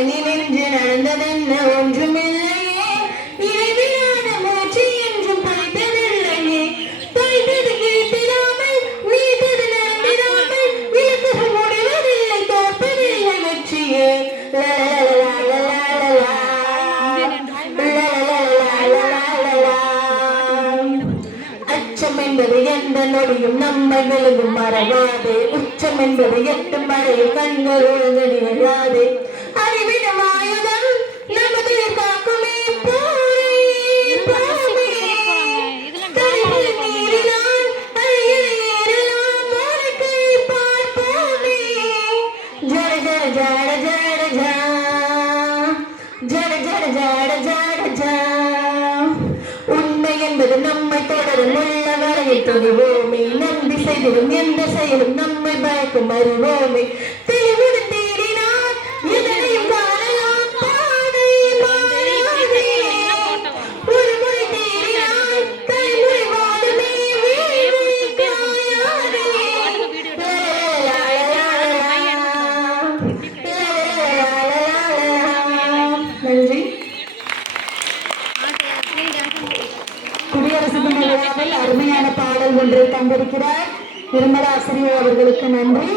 தயங்கி நின்று நடந்ததென்ன ஒன்றுமில்லையே. இறைவியான மூச்சு என்றும் படைத்ததில்லையே. தொய்த்தது கீழ்த்திடாமல் நீத்தது நடந்திடாமல் விளக்கு முடிவதில்லை தோற்பதில்லை வெற்றியே. மறவாதே. உச்சம் என்பது எட்டும் வரையில் கண்கள் ஒழுங்கு நிகழாதே உண்மை என்பது நம்மை தொடரும் உள்ள வரையை தொடுவோமே. நம்பி செய்திடும் எந்த செயலும் நம்மை பயக்கும் அறிவோமே விழாவில் அருமையான பாடல் ஒன்றை தந்திருக்கிறார். நிர்மலா ஆசிரியர் அவர்களுக்கு நன்றி.